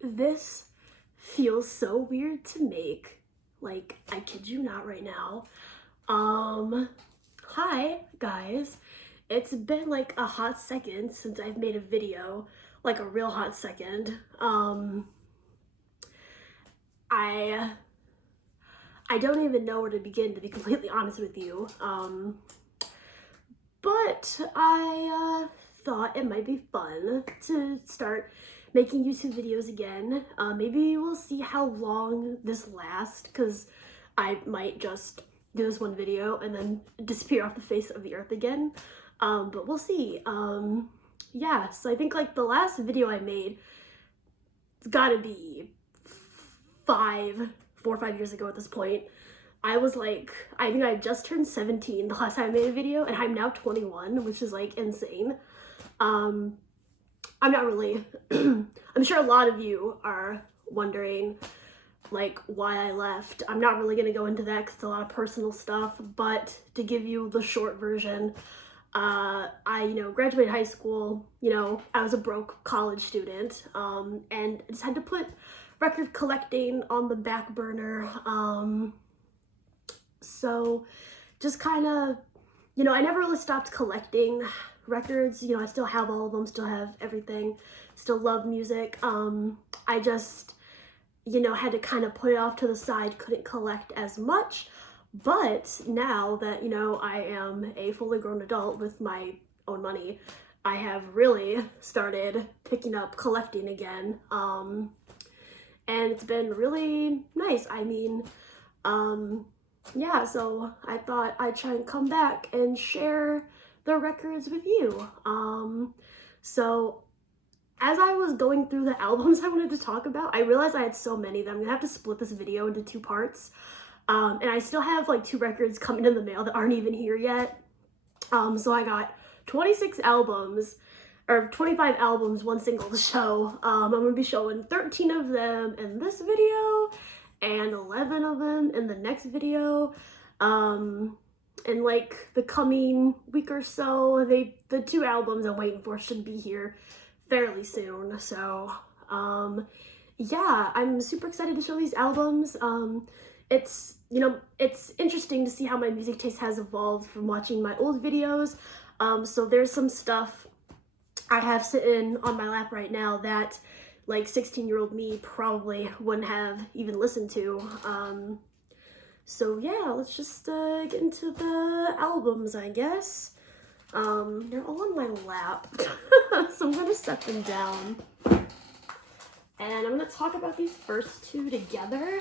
This feels so weird to make. Like, I kid you not right now. Hi guys. It's been like a hot second since I've made a video, like a real hot second. I don't even know where to begin, to be completely honest with you. But I thought it might be fun to start making YouTube videos again. Maybe we'll see how long this lasts, because I might just do this one video and then disappear off the face of the earth again. But we'll see. Yeah, so I think like the last video I made, it's gotta be 4 or 5 years ago at this point. I was like, I think I just turned 17 the last time I made a video, and I'm now 21, which is like insane. I'm not really, I'm sure a lot of you are wondering like why I left. I'm not really gonna go into that because it's a lot of personal stuff, but to give you the short version, I, graduated high school, I was a broke college student, and I just had to put record collecting on the back burner. So just kind of, I never really stopped collecting records. I still have all of them, still have everything, still love music. I just, had to kind of put it off to the side, couldn't collect as much. But now that, I am a fully grown adult with my own money, I have really started picking up collecting again. And it's been really nice. I mean, yeah, so I thought I'd try and come back and share the records with you. So as I was going through the albums I wanted to talk about, I realized I had so many that I'm gonna have to split this video into 2 parts. And I still have like 2 records coming in the mail that aren't even here yet. So I got 26 albums, or 25 albums, 1 single to show. I'm gonna be showing 13 of them in this video and 11 of them in the next video. In like the coming week or so, the 2 albums I'm waiting for should be here fairly soon. So yeah, I'm super excited to show these albums. It's it's interesting to see how my music taste has evolved from watching my old videos. So there's some stuff I have sitting on my lap right now that like 16-year-old me probably wouldn't have even listened to. So yeah, let's just get into the albums, I guess. They're all on my lap, so I'm gonna set them down. And I'm gonna talk about these first 2 together.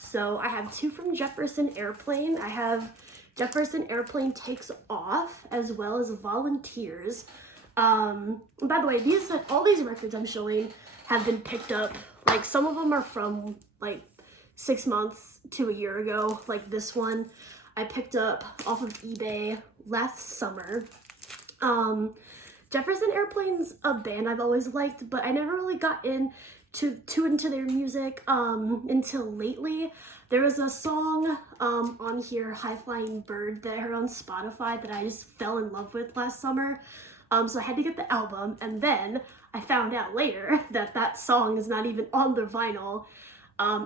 So I have 2 from Jefferson Airplane. I have Jefferson Airplane Takes Off, as well as Volunteers. By the way, all these records I'm showing have been picked up. Like, some of them are from like 6 months to a year ago. Like this one I picked up off of eBay last summer. Jefferson Airplane's a band I've always liked, but I never really got into their music until lately. There was a song on here, High Flying Bird, that I heard on Spotify that I just fell in love with last summer. So I had to get the album, and then I found out later that that song is not even on the vinyl.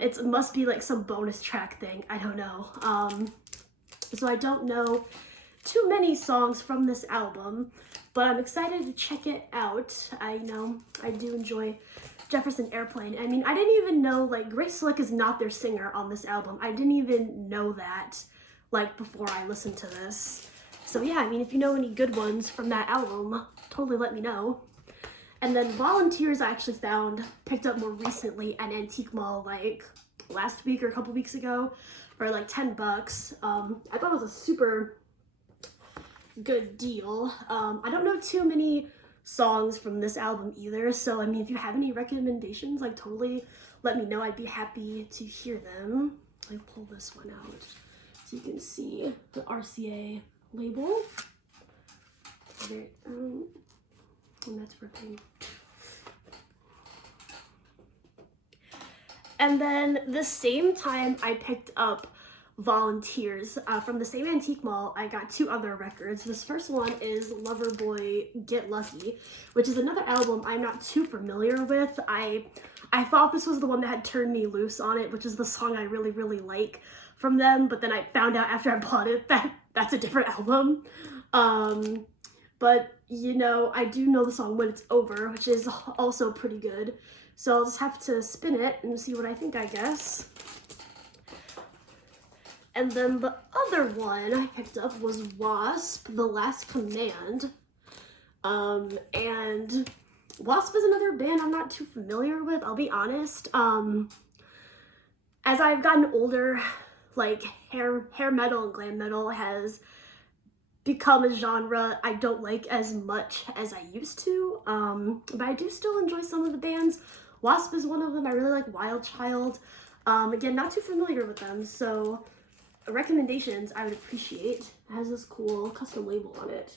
It must be like some bonus track thing, I don't know. So I don't know too many songs from this album, but I'm excited to check it out. I do enjoy Jefferson Airplane. I mean, I didn't even know, like, Grace Slick is not their singer on this album. I didn't even know that, like, before I listened to this. So yeah, I mean, if you know any good ones from that album, totally let me know. And then Volunteers I actually picked up more recently at Antique Mall, like, last week or a couple weeks ago for like $10. I thought it was a super good deal. I don't know too many songs from this album either, so I mean, if you have any recommendations, like, totally let me know. I'd be happy to hear them. Let me pull this one out so you can see the RCA label. There, and that's ripping. And then the same time I picked up Volunteers. From the same antique mall, I got 2 other records. This first one is Loverboy Get Lucky, which is another album I'm not too familiar with. I thought this was the one that had Turned Me Loose on it, which is the song I really, really like from them, but then I found out after I bought it that that's a different album. But, you know, I do know the song When It's Over, which is also pretty good. So I'll just have to spin it and see what I think, I guess. And then the other one I picked up was Wasp, The Last Command. And Wasp is another band I'm not too familiar with, I'll be honest. As I've gotten older, like hair metal and glam metal has become a genre I don't like as much as I used to. But I do still enjoy some of the bands. Wasp is one of them. I really like Wild Child. Again, not too familiar with them, so recommendations I would appreciate. It has this cool custom label on it.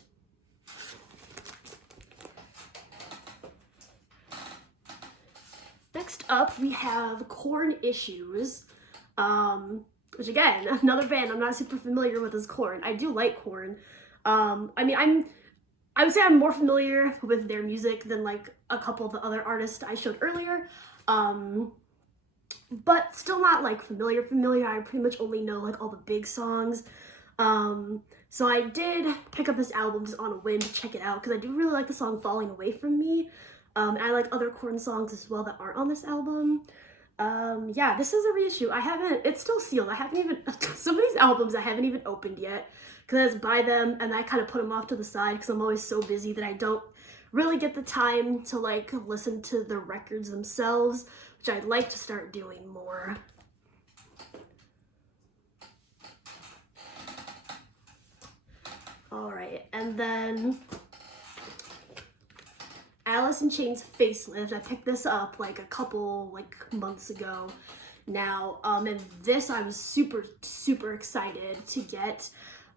Next up, we have Korn Issues, which again, another band I'm not super familiar with is Korn. I do like Korn. I mean, I would say I'm more familiar with their music than like a couple of the other artists I showed earlier. But still not like familiar. I pretty much only know like all the big songs. So I did pick up this album just on a whim to check it out because I do really like the song Falling Away From Me. And I like other Korn songs as well that aren't on this album. Yeah, this is a reissue. It's still sealed. I haven't even, some of these albums I haven't even opened yet because I just buy them and I kind of put them off to the side because I'm always so busy that I don't really get the time to like listen to the records themselves, which I'd like to start doing more. All right, and then Alice in Chains Facelift. I picked this up like a couple like months ago now, and this I was super excited to get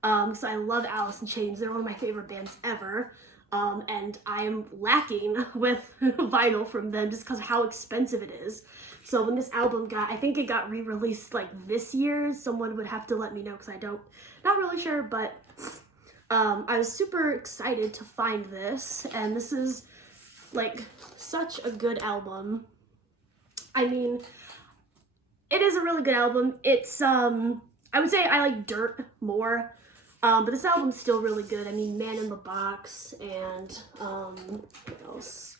because I love Alice in Chains. They're one of my favorite bands ever, and I'm lacking with vinyl from them just because of how expensive it is. So when this album I think it got re-released like this year. Someone would have to let me know because not really sure, but I was super excited to find this, and this is like such a good album. I mean, it is a really good album. It's I would say I like Dirt more, but this album's still really good. I mean, Man in the Box and what else?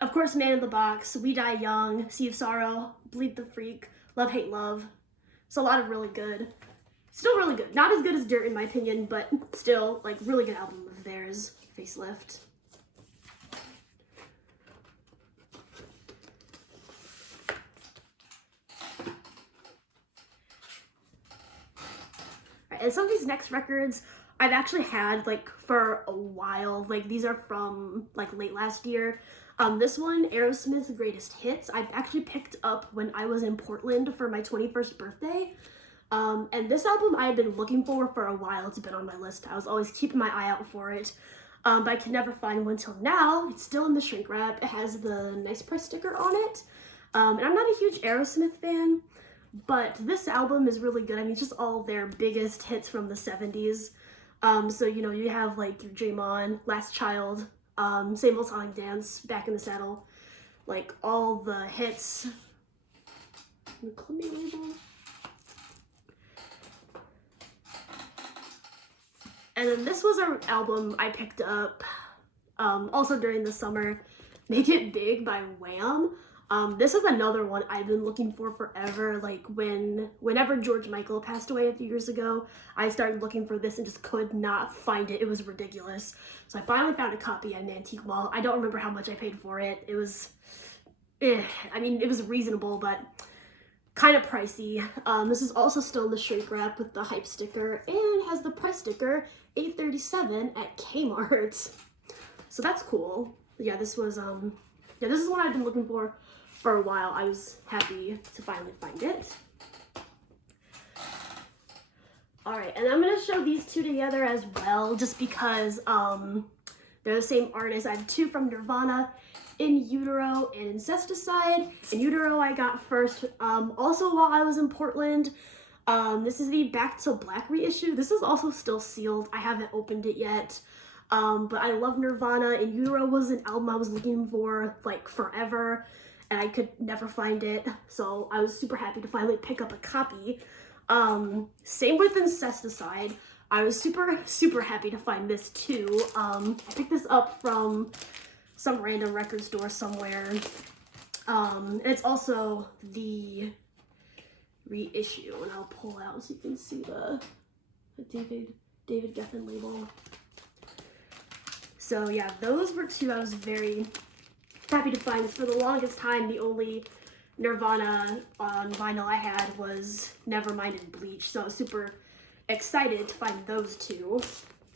Of course, Man in the Box, We Die Young, Sea of Sorrow, Bleed the Freak, Love Hate Love. It's a lot of really good. Still really good. Not as good as Dirt in my opinion, but still like really good album of theirs. Facelift. And some of these next records I've actually had like for a while. Like these are from like late last year. This one, Aerosmith's Greatest Hits, I actually picked up when I was in Portland for my 21st birthday. And this album I had been looking for a while. It's been on my list. I was always keeping my eye out for it. But I could never find one till now. It's still in the shrink wrap. It has the nice price sticker on it. And I'm not a huge Aerosmith fan, but this album is really good. I mean, it's just all their biggest hits from the 70s. So, you know, you have like your Dream On, Last Child, Same Old Song Dance, Back in the Saddle, like all the hits. And then this was an album I picked up also during the summer, Make It Big by Wham. This is another one I've been looking for forever. Like whenever George Michael passed away a few years ago, I started looking for this and just could not find it. It was ridiculous. So I finally found a copy at an antique mall. I don't remember how much I paid for it. It was, I mean, it was reasonable, but kind of pricey. This is also still in the shrink wrap with the hype sticker and has the price sticker, $8.37 at Kmart. So that's cool. Yeah, this was, yeah, this is one I've been looking for a while. I was happy to finally find it. All right, and I'm gonna show these two together as well, just because they're the same artist. I have two from Nirvana, In Utero and Incesticide. In Utero I got first, also while I was in Portland. This is the Back to Black reissue. This is also still sealed. I haven't opened it yet. But I love Nirvana. In Utero was an album I was looking for like forever, and I could never find it. So I was super happy to finally pick up a copy. Same with Incesticide. I was super happy to find this too. I picked this up from some random record store somewhere. And it's also the reissue, and I'll pull out so you can see the David Geffen label. So yeah, those were two I was very happy to find. For the longest time, the only Nirvana on vinyl I had was Nevermind and Bleach, so I was super excited to find those two.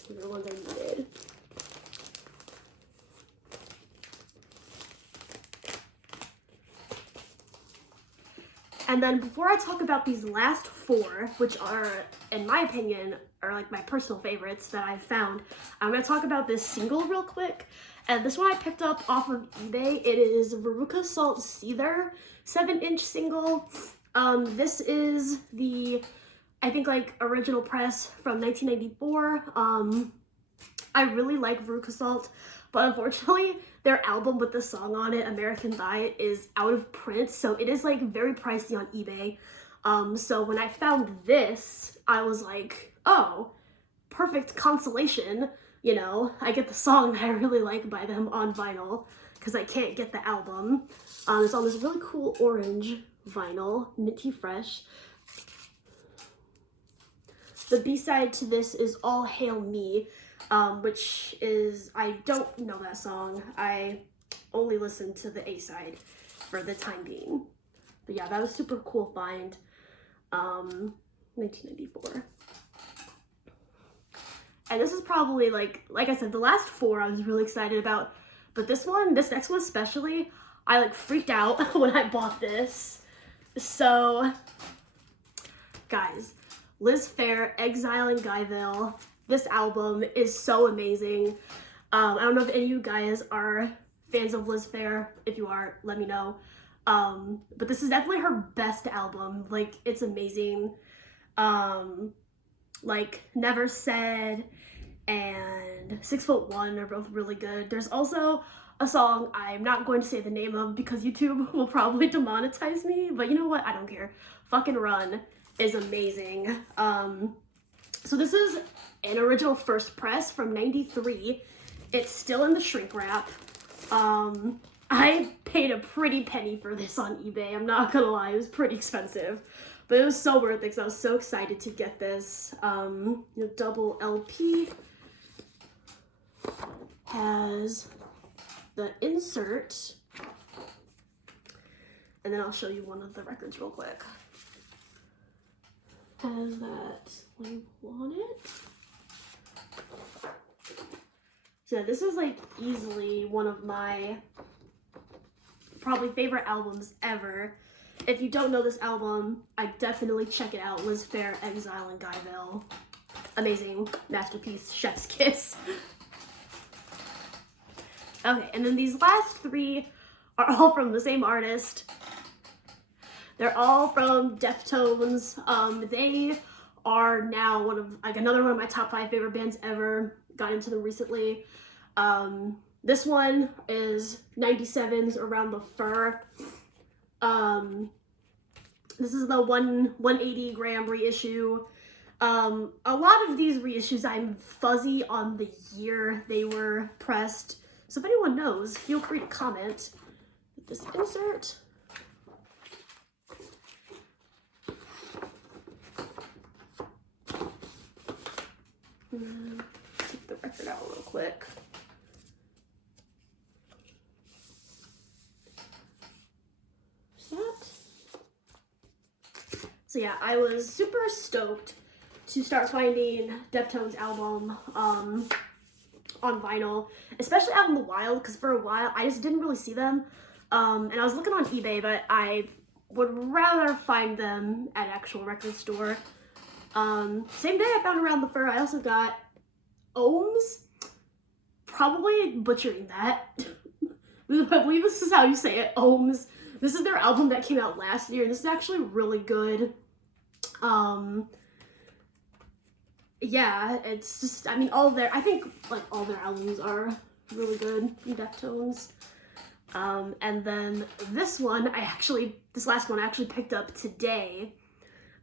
These are the ones I needed. And then before I talk about these last four, which are, in my opinion, are like my personal favorites that I've found, I'm going to talk about this single real quick. And this one I picked up off of eBay. It is Veruca Salt Seether 7-inch single. This is the, I think, like original press from 1994. I really like Veruca Salt, but unfortunately their album with the song on it, American Diet, is out of print, so it is like very pricey on eBay. So when I found this, I was like, oh, perfect consolation, you know, I get the song that I really like by them on vinyl, because I can't get the album. It's on this really cool orange vinyl, minty fresh. The B-side to this is All Hail Me, which is, I don't know that song. I only listened to the A-side for the time being. But yeah, that was super cool find. 1994. And this is probably like I said, the last four I was really excited about. But this next one especially, I like freaked out when I bought this. So, guys, Liz Phair, Exile in Guyville. This album is so amazing. I don't know if any of you guys are fans of Liz Phair. If you are, let me know. But this is definitely her best album. Like, it's amazing. Like, Never Said and 6'1" are both really good. There's also a song I'm not going to say the name of because YouTube will probably demonetize me, but you know what? I don't care. Fucking Run is amazing. So this is an original first press from 93. It's still in the shrink wrap. I paid a pretty penny for this on eBay. I'm not gonna lie, it was pretty expensive, but it was so worth it because I was so excited to get this. Double LP has the insert, and then I'll show you one of the records real quick. Has that label on it. So this is like easily one of my probably favorite albums ever. If you don't know this album, I definitely check it out. Liz Phair, Exile in Guyville. Amazing masterpiece, chef's kiss. Okay, and then these last three are all from the same artist. They're all from Deftones. They are now another one of my top 5 favorite bands ever. Got into them recently. This one is 97's Around the Fur. This is the 180 gram reissue. A lot of these reissues, I'm fuzzy on the year they were pressed. So if anyone knows, feel free to comment. This insert. Take the record out real quick. So yeah, I was super stoked to start finding Deftones album on vinyl, especially out in the wild, because for a while I just didn't really see them. And I was looking on eBay, but I would rather find them at an actual record store. Same day I found Around the Fur, I also got Ohms. Probably butchering that. I believe this is how you say it, Ohms. This is their album that came out last year. This is actually really good. Yeah, it's just, I mean, I think like all their albums are really good from Deftones. And then this last one I actually picked up today.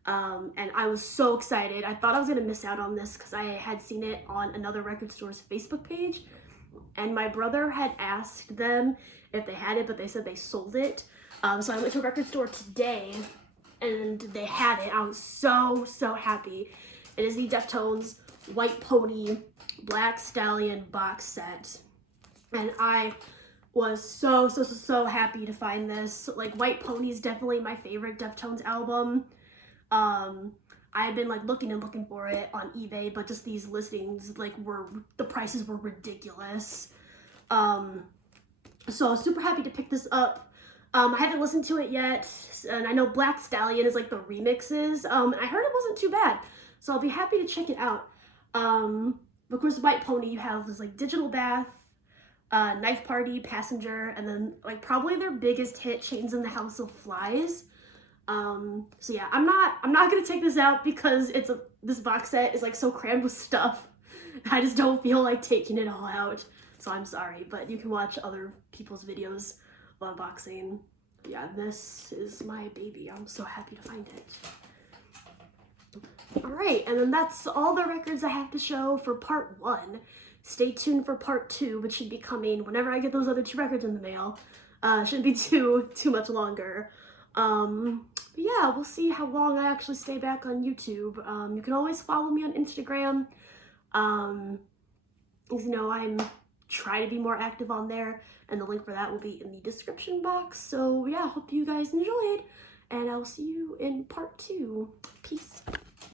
And I was so excited. I thought I was gonna miss out on this because I had seen it on another record store's Facebook page. And my brother had asked them if they had it, but they said they sold it. So I went to a record store today and they had it. I was so happy. It is the Deftones White Pony Black Stallion box set. And I was so happy to find this. Like, White Pony is definitely my favorite Deftones album. I've been like looking for it on eBay, but just these listings, like, the prices were ridiculous. So I was super happy to pick this up. I haven't listened to it yet, and I know Black Stallion is like the remixes. I heard it wasn't too bad, so I'll be happy to check it out. Of course, White Pony, you have this like Digital Bath, Knife Party, Passenger, and then like probably their biggest hit, Chains in the House of Flies. So yeah, I'm not gonna take this out because this box set is like so crammed with stuff. I just don't feel like taking it all out. So I'm sorry, but you can watch other people's videos of unboxing. But yeah, this is my baby. I'm so happy to find it. Alright, and then that's all the records I have to show for part 1. Stay tuned for part 2, which should be coming whenever I get those other 2 records in the mail. Shouldn't be too much longer. But yeah, we'll see how long I actually stay back on YouTube. You can always follow me on Instagram. You know, I'm trying to be more active on there, and the link for that will be in the description box. So yeah, hope you guys enjoyed, and I'll see you in part 2. Peace.